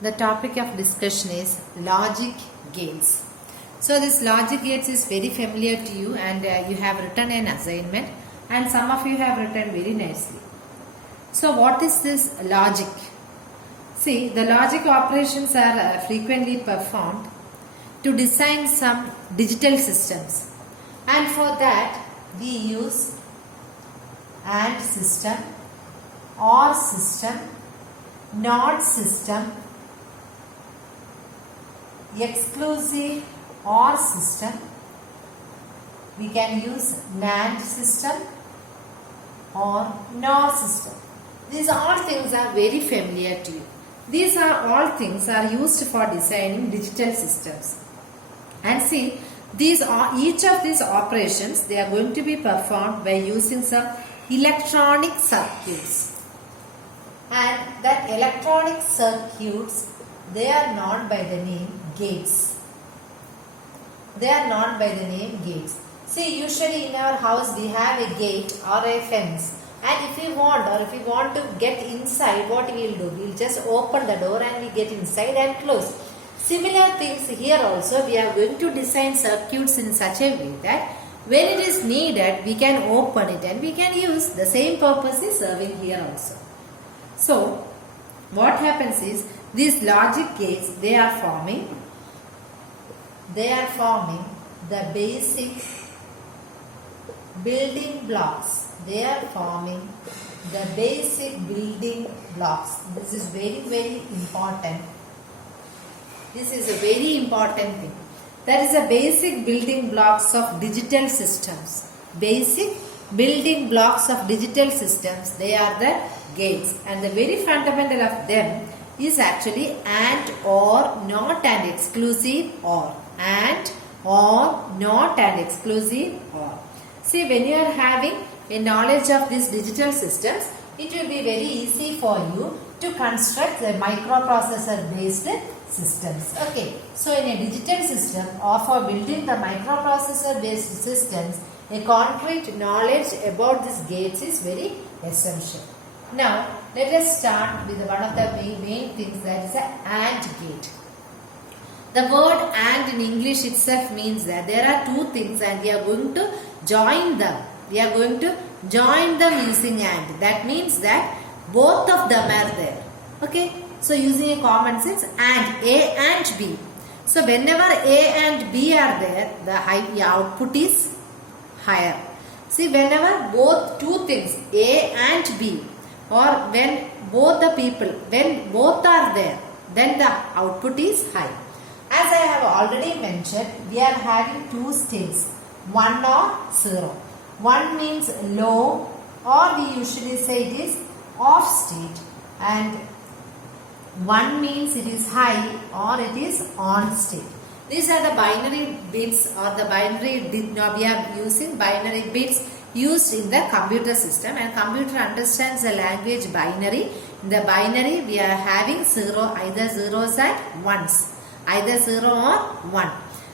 The topic of discussion is logic gates. So this logic gates is very familiar to you, and you have written an assignment, and some of you have written very nicely. So what is this logic? See, the logic operations are frequently performed to design some digital systems, and for that we use AND system, OR system, NOT system, exclusive OR system. We can use NAND system or NOR system. These all things are very familiar to you. These are all things are used for designing digital systems. And see, these are each of these operations, they are going to be performed by using some electronic circuits. And that electronic circuits, they are known by the name gates. They are known by the name gates. See, usually in our house we have a gate or a fence, and if we want to get inside, what we will do? We will just open the door and we get inside and close. Similar things here also, we are going to design circuits in such a way that when it is needed, we can open it and we can use. The same purpose is serving here also. So, what happens is, these logic gates, they are forming the basic building blocks. They are forming the basic building blocks. This is very, very important. This is a very important thing. That is the basic building blocks of digital systems. Basic building blocks of digital systems. They are the gates, and the very fundamental of them is actually AND, OR, NOT and exclusive OR. AND, OR, NOT and exclusive OR. See, when you are having a knowledge of these digital systems, it will be very easy for you to construct the microprocessor based systems. Okay, so in a digital system or for building the microprocessor based systems, a concrete knowledge about these gates is very essential. Now, let us start with one of the main things, that is an AND gate. The word AND in English itself means that there are two things and we are going to join them. We are going to join them using AND. That means that both of them are there. Okay. So using a common sense, AND, A and B. So whenever A and B are there, the output is higher. See, whenever both two things, A and B, or when both the people, when both are there, then the output is high. As I have already mentioned, we are having two states, 1 or 0. 1 means low, or we usually say it is off state, and 1 means it is high or it is on state. These are the binary bits, or the binary, we are using binary bits used in the computer system, and computer understands the language binary. In the binary we are having either zeros and ones, either 0 or 1.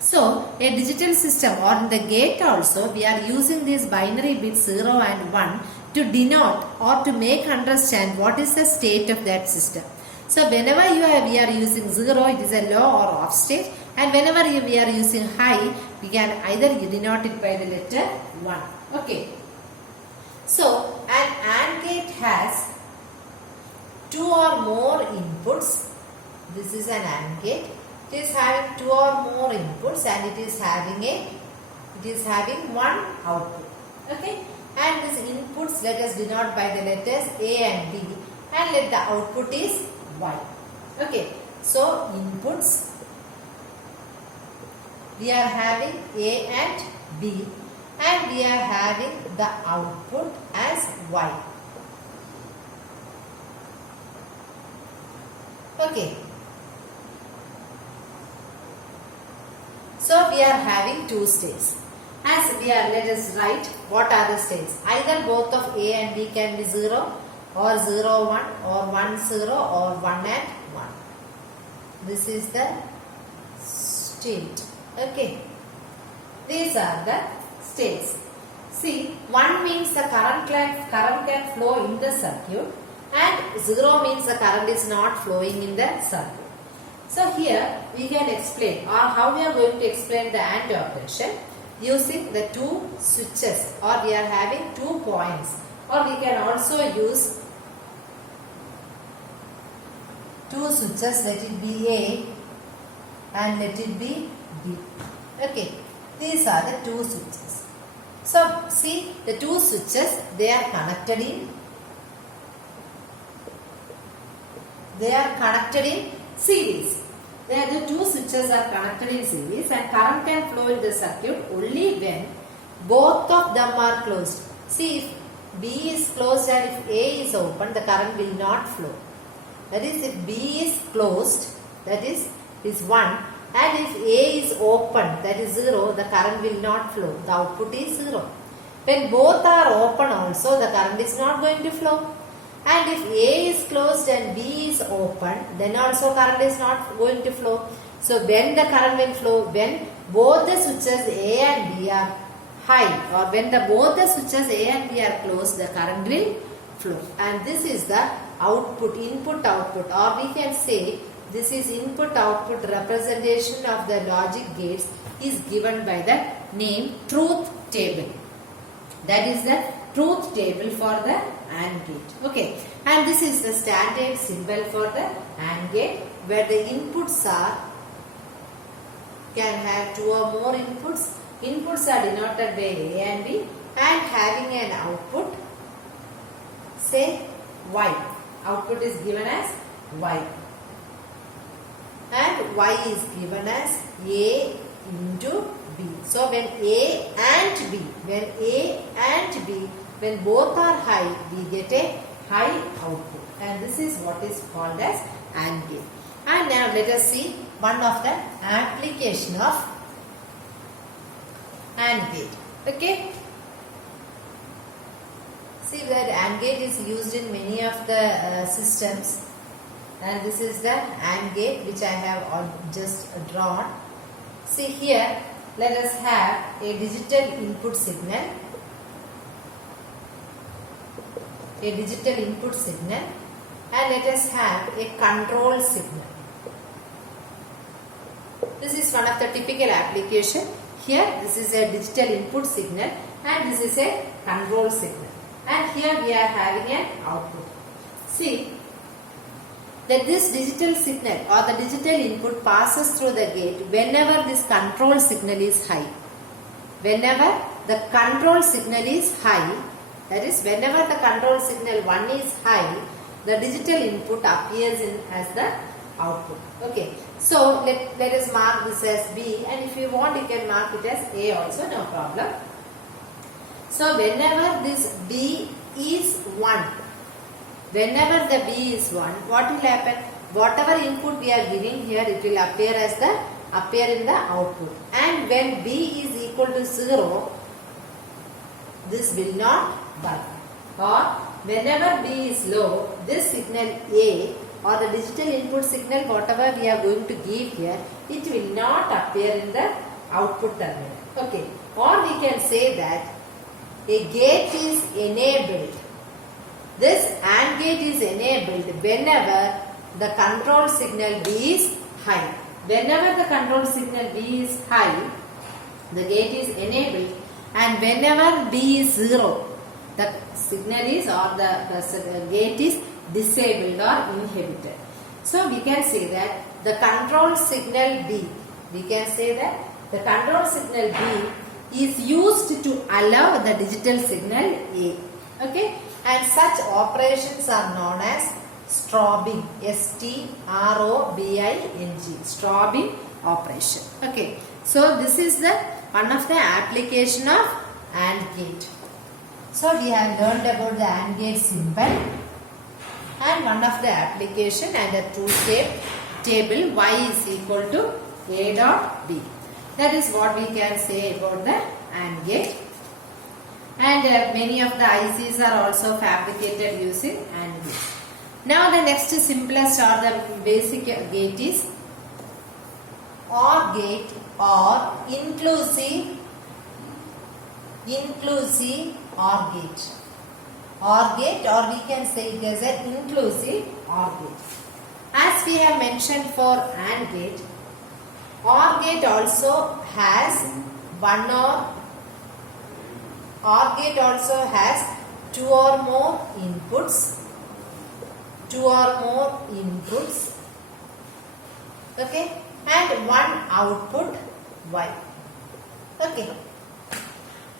So a digital system or in the gate also, we are using these binary bits 0 and 1 to denote or to make understand what is the state of that system. So whenever we are using 0, it is a low or off state, and whenever we are using high, we can either denote it by the letter 1. Okay. So an AND gate has 2 or more inputs. This is an AND gate. It is having 2 or more inputs, and it is having one output. Okay. And these inputs, let us denote by the letters A and B, and let the output is Y. Okay. So inputs, we are having A and B, and we are having the output as Y. Okay. So we are having two states. Let us write what are the states. Either both of A and B can be 0, or 0, 1, or 1, 0, or 1 and 1. This is the state. Okay. These are the states. See, 1 means the current can flow in the circuit, and 0 means the current is not flowing in the circuit. So here we can explain, or how we are going to explain the AND operation using the two switches, or we are having 2 points, or we can also use 2 switches, let it be A and let it be B. Okay, these are the 2 switches. So see, the 2 switches, they are connected in series. The 2 switches are connected in series, and current can flow in the circuit only when both of them are closed. See, if B is closed and if A is open, the current will not flow. That is, if B is closed, that is 1, and if A is open, that is 0, the current will not flow. The output is 0. When both are open also, the current is not going to flow. And if A is closed and B is open, then also current is not going to flow. So when the current will flow? When both the switches A and B are high, or when both the switches A and B are closed, the current will flow. And this is the output, input-output, or we can say this is input-output representation of the logic gates is given by the name truth table. That is the truth table for the AND gate. Okay, and this is the standard symbol for the AND gate, where the inputs can have 2 or more inputs. Inputs are denoted by A and B, and having an output, say Y. Output is given as Y, and Y is given as A into B. So when A and B, when both are high, we get a high output, and this is what is called as AND gate. And now let us see one of the application of AND gate. Okay, see that AND gate is used in many of the systems, and this is the AND gate which I have just drawn. See here, let us have a digital input signal, and let us have a control signal. This is one of the typical application. Here this is a digital input signal, and this is a control signal, and here we are having an output. See that this digital signal or the digital input passes through the gate whenever this control signal is high. Whenever the control signal is high, that is, whenever the control signal 1 is high, the digital input appears as the output. Okay, so let us mark this as B, and if you want you can mark it as A also, no problem. So whenever this B is 1, whenever the B is 1, what will happen? Whatever input we are giving here, it will appear in the output. And when B is equal to 0, this will not work. Or whenever B is low, this signal A, or the digital input signal, whatever we are going to give here, it will not appear in the output terminal. Okay. Or we can say that a gate is enabled. This AND gate is enabled whenever the control signal B is high. Whenever the control signal B is high, the gate is enabled, and whenever B is 0, the signal is, or the gate is disabled or inhibited. So we can say that the control signal B, is used to allow the digital signal A. Okay, and such operations are known as strobing, S-T-R-O-B-I-N-G, strobing operation. Okay, so this is the one of the application of AND gate. So we have learned about the AND gate symbol and one of the application and the truth table Y is equal to A dot B. That is what we can say about the AND gate. And many of the ICs are also fabricated using AND gate. Now the next simplest or the basic gate is OR gate or inclusive OR gate. OR gate, or we can say it as an inclusive OR gate. As we have mentioned for AND gate, OR gate also has one OR gate also has two or more inputs, okay, and one output Y. Okay.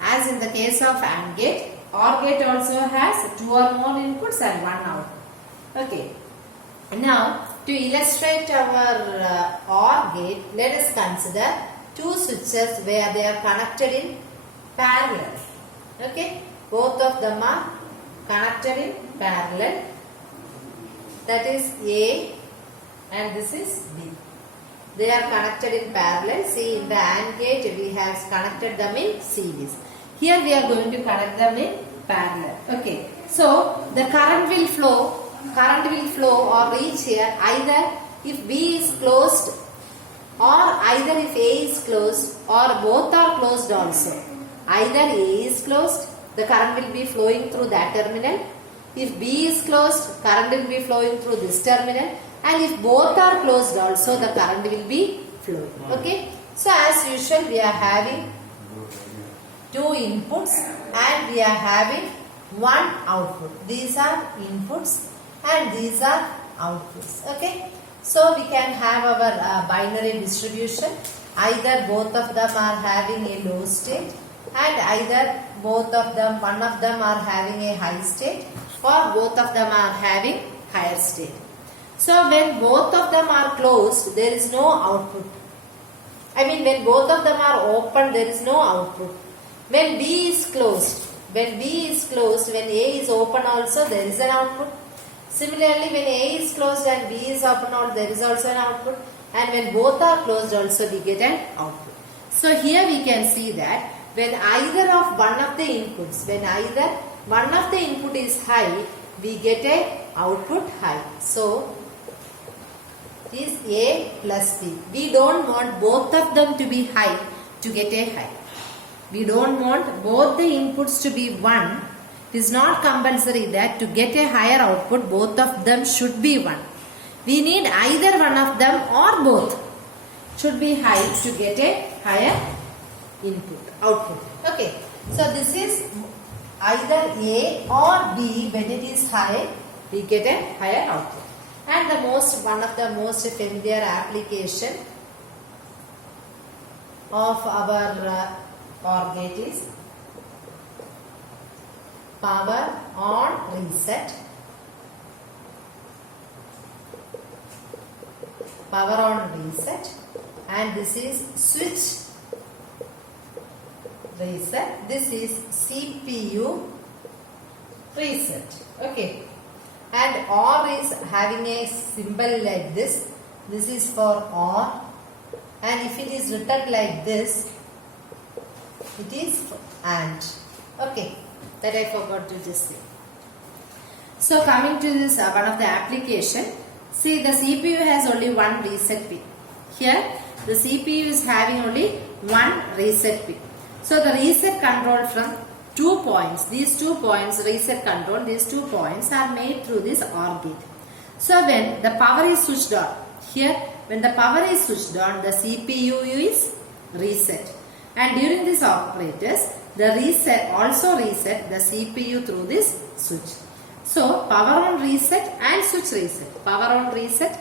As in the case of AND gate, OR gate also has two or more inputs and one output. Okay. Now, to illustrate our OR gate, let us consider two switches where they are connected in parallel. Okay. Both of them are connected in parallel. That is A and this is B. They are connected in parallel. See, in the AND gate we have connected them in series. Here we are going to connect them in parallel. Okay. So the current will flow or reach here either if B is closed or either if A is closed or both are closed also. Either A is closed, the current will be flowing through that terminal. If B is closed, current will be flowing through this terminal. And if both are closed also, the current will be flowing. Okay. So as usual, we are having two inputs and we are having one output. These are inputs and these are outputs. Okay. So we can have our binary distribution. Either both of them are having a low state and either both of them, one of them are having a high state or both of them are having higher state. So when both of them are closed, there is no output. I mean, when both of them are open, there is no output. When B is closed, when A is open also, there is an output. Similarly, when A is closed and B is open, there is also an output. And when both are closed also, we get an output. So here we can see that when either of one of the inputs, when either one of the input is high, we get a output high. So is A plus B. We don't want both of them to be high to get a high. We don't want both the inputs to be 1. It is not compulsory that to get a higher output, both of them should be 1. We need either one of them or both should be high to get a higher output. Okay. So this is either A or B. When it is high, we get a higher output. And one of the most familiar application of our OR gate is power on reset. Power on reset, and this is switch reset. This is CPU reset. Okay. And OR is having a symbol like this. This is for OR. And if it is written like this, it is for AND. Okay. That I forgot to just say. So coming to this one of the application. See, the CPU has only one reset pin. Here the CPU is having only one reset pin. So the reset control from 2 points, these 2 points reset control, these 2 points are made through this OR gate. So when the power is switched on, here when the power is switched on, the CPU is reset. And during this operators, the reset also reset the CPU through this switch. So power on reset and switch reset. Power on reset,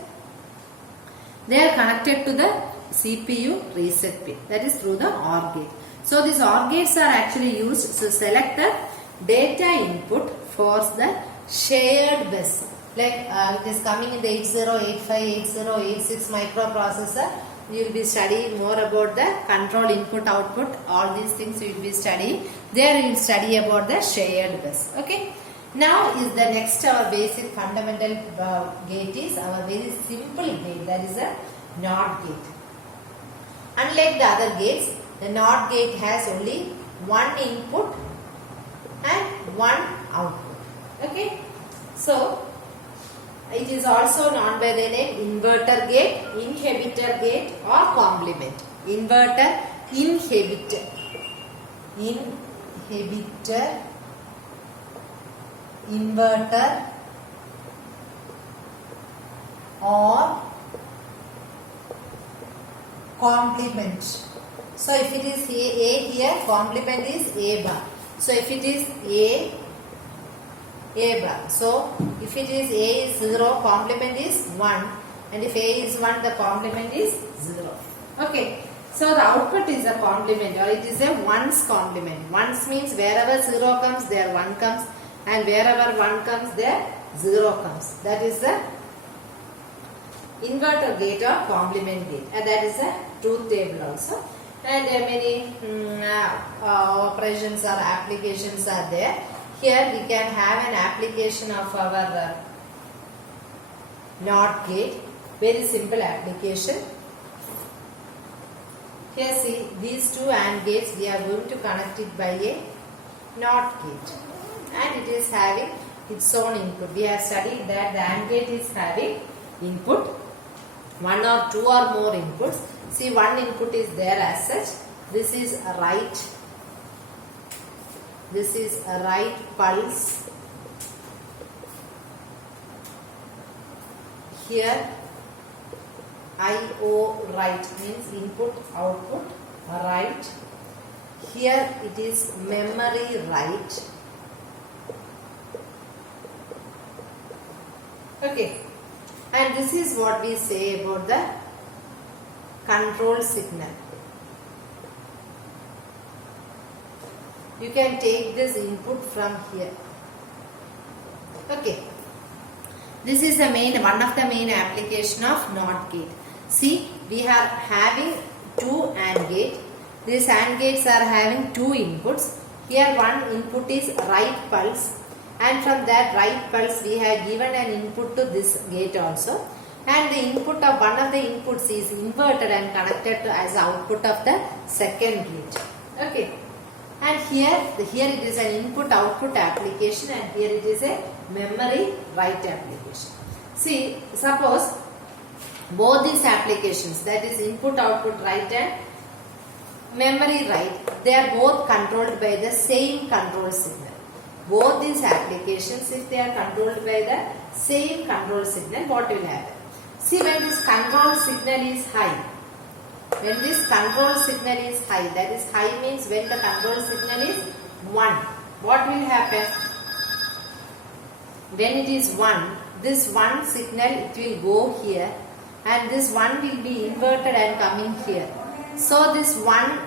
they are connected to the CPU reset pin, that is through the OR gate. So these OR gates are actually used to select the data input for the shared bus. Like it is coming in the 8085, 8086 microprocessor. You will be studying more about the control input output. All these things you will be studying. There you will study about the shared bus. Okay. Now is the next our basic fundamental gate is our very simple gate, that is a NOT gate. Unlike the other gates, the NOT gate has only one input and one output. Okay. So it is also known by the name inverter gate, inhibitor gate or complement. Inverter, inhibitor inverter or complement. So if it is A here, complement is A bar. So if it is A bar. So if it is A is 0, complement is 1. And if A is 1, the complement is 0. Okay. So the output is a complement, or it is a ones complement. Ones means wherever 0 comes, there 1 comes. And wherever 1 comes, there 0 comes. That is the inverter gate or complement gate. And that is a truth table also. And many operations or applications are there. Here we can have an application of our NOT gate. Very simple application. Here see, these two AND gates, we are going to connect it by a NOT gate. And it is having its own input. We have studied that the AND gate is having input, 1 or 2 or more inputs. See, one input is there as such. This is a right. This is a right pulse. Here IO right means input output right. Here it is memory right. Okay. And this is what we say about the control signal. You can take this input from here. Okay. This is the one of the main application of NOT gate. See, we are having two AND gate. These AND gates are having two inputs. Here one input is right pulse, and from that right pulse we have given an input to this gate also. And the input of one of the inputs is inverted and connected to as output of the second gate. Okay. And here it is an input output application, and here it is a memory write application. See, suppose both these applications, that is input output write and memory write, they are both controlled by the same control signal. Both these applications, if they are controlled by the same control signal, what will happen? See, when this control signal is high, when this control signal is high, that is high means when the control signal is 1, what will happen? When it is 1, this 1 signal, it will go here, and this 1 will be inverted and coming here. So this 1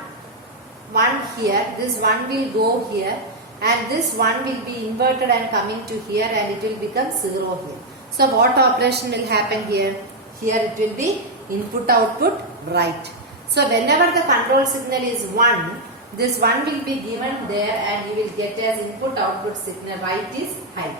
here, this 1 will go here, and this 1 will be inverted and coming to here, and it will become 0 here. So what operation will happen here? Here it will be input output right. So whenever the control signal is 1, this 1 will be given there, and you will get as input output signal right is high.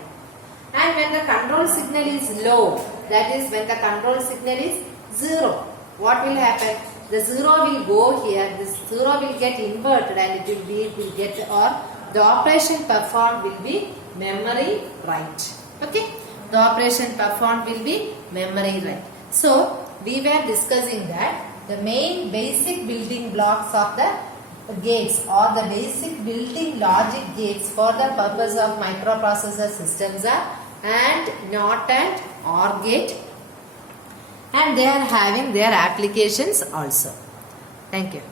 And when the control signal is low, that is when the control signal is 0, what will happen? The 0 will go here, this 0 will get inverted, and it will get, or the operation performed will be memory write. Okay, the operation performed will be memory write. So we were discussing that the main basic building blocks of the gates, or the basic building logic gates for the purpose of microprocessor systems are AND, NOT and OR gate, and they are having their applications also. Thank you.